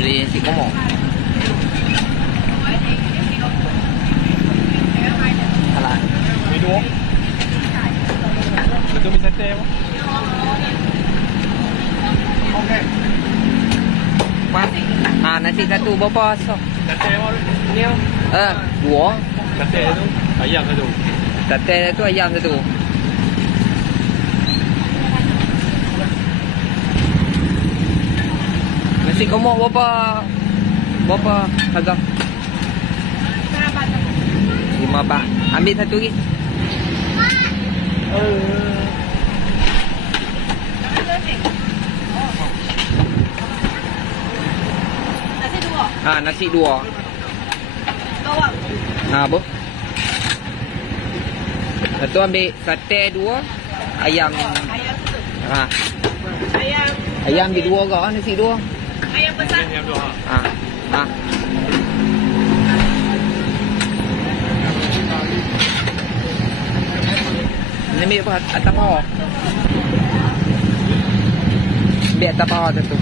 beli nasi komor. Salah. Minum. Betul bisa teh apa? Okey. Mas, nasi satu berapa sok? Sate apa? Ni. Dua. Sate tu ayam satu. Sate tu ayam satu. Nasi komor berapa? Berapa harga? 5 baht. Ambil satu lagi. Nasi dua. Apa? Satu ambil sate dua, ayam. Ayam ambil dua ke nasi dua? Ayam besar. Ayam dua. Ini ambil apa? Atas bawah. Ambil atas bawah satu.